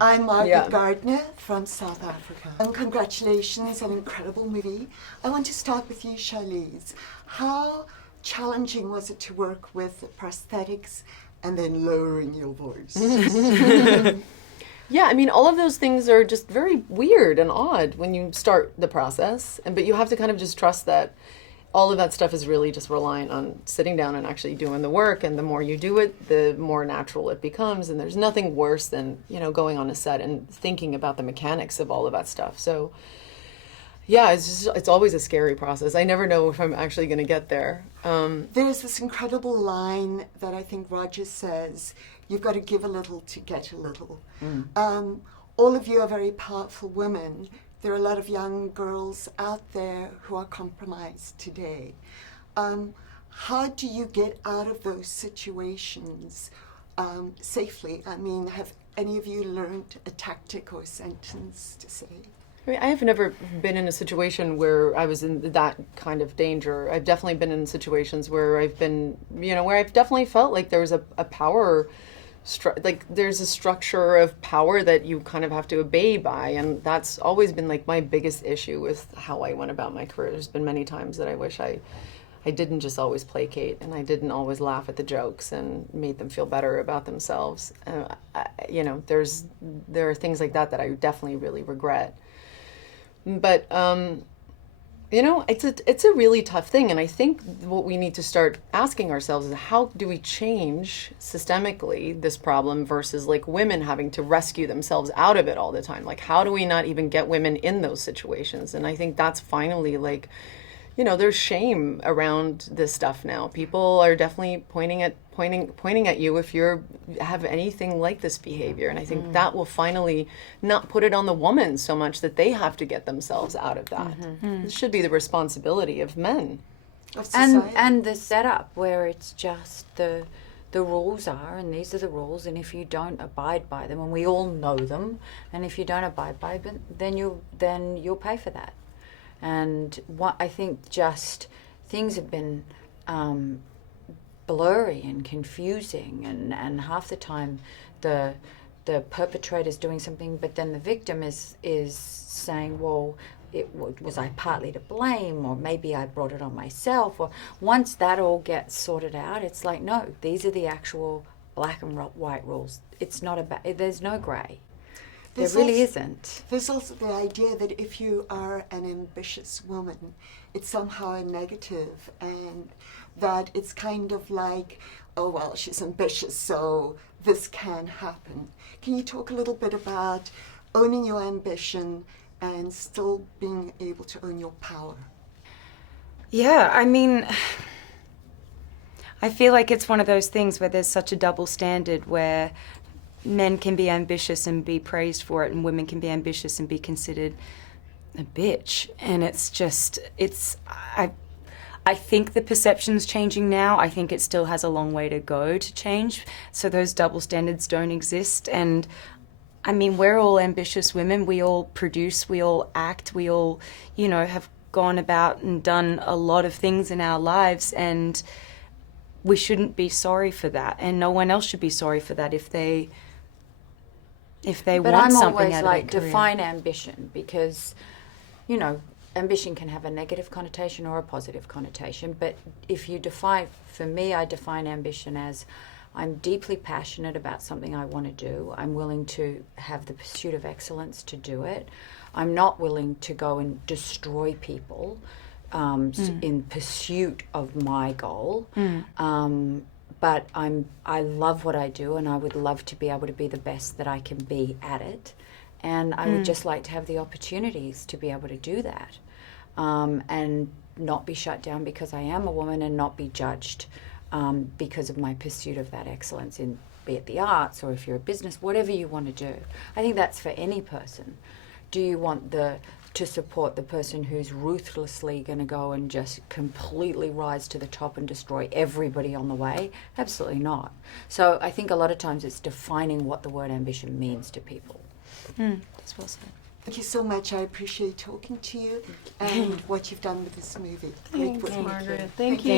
I'm Margaret Yeah. Gardner from South Africa. And congratulations on an incredible movie. I want to start with you, Charlize. How challenging was it to work with prosthetics and then lowering your voice? Yeah, I mean, all of those things are just very weird and odd when you start the process, but you have to kind of just trust that all of that stuff is really just reliant on sitting down and actually doing the work, and the more you do it, the more natural it becomes, and there's nothing worse than, going on a set and thinking about the mechanics of all of that stuff. So, yeah, it's always a scary process. I never know if I'm actually going to get there. There's this incredible line that I think Roger says, you've got to give a little to get a little. All of you are very powerful women. There are a lot of young girls out there who are compromised today. How do you get out of those situations safely? I mean, have any of you learned a tactic or a sentence to say? I mean, I have never been in a situation where I was in that kind of danger. I've definitely been in situations where I've been, where I've definitely felt like there was a power, like there's a structure of power that you kind of have to obey by. And that's always been like my biggest issue with how I went about my career. There's been many times that I wish I didn't just always placate, and I didn't always laugh at the jokes and made them feel better about themselves. There are things like that I definitely really regret. But, it's a really tough thing. And I think what we need to start asking ourselves is, how do we change systemically this problem versus like women having to rescue themselves out of it all the time? Like, how do we not even get women in those situations? And I think that's finally like, there's shame around this stuff now. People are definitely pointing at you if you have anything like this behavior, and I think that will finally not put it on the woman so much that they have to get themselves out of that. It should be the responsibility of men, and the setup where it's just the rules are, and these are the rules, and if you don't abide by them, and we all know them, and if you don't abide by them, then you'll pay for that. And what I think, just things have been blurry and confusing, and half the time the perpetrator's doing something, but then the victim is saying, well, was I partly to blame, or maybe I brought it on myself. Or once that all gets sorted out, it's like, no, these are the actual black and white rules. It's not about, there's no grey. There really isn't. There's also the idea that if you are an ambitious woman, it's somehow a negative, and that it's kind of like, oh, well, she's ambitious, so this can happen. Can you talk a little bit about owning your ambition and still being able to own your power? Yeah, I mean, I feel like it's one of those things where there's such a double standard, where men can be ambitious and be praised for it, and women can be ambitious and be considered a bitch. And it's just, I think the perception's changing now. I think it still has a long way to go to change, so those double standards don't exist. And I mean, we're all ambitious women. We all produce, we all act, we all, have gone about and done a lot of things in our lives, and we shouldn't be sorry for that, and no one else should be sorry for that if they but want I'm something always out like, of their career. define ambition, because, ambition can have a negative connotation or a positive connotation. But if you define, for me, I define ambition as, I'm deeply passionate about something I want to do. I'm willing to have the pursuit of excellence to do it. I'm not willing to go and destroy people in pursuit of my goal. But I love what I do, and I would love to be able to be the best that I can be at it. And I would just like to have the opportunities to be able to do that, and not be shut down because I am a woman, and not be judged because of my pursuit of that excellence in, be it the arts, or if you're a business, whatever you want to do. I think that's for any person. Do you want to support the person who's ruthlessly going to go and just completely rise to the top and destroy everybody on the way? Absolutely not. So I think a lot of times it's defining what the word ambition means to people. That's well said. Thank you so much. I appreciate talking to you and what you've done with this movie. Thanks, Great work. Margaret. Thank you.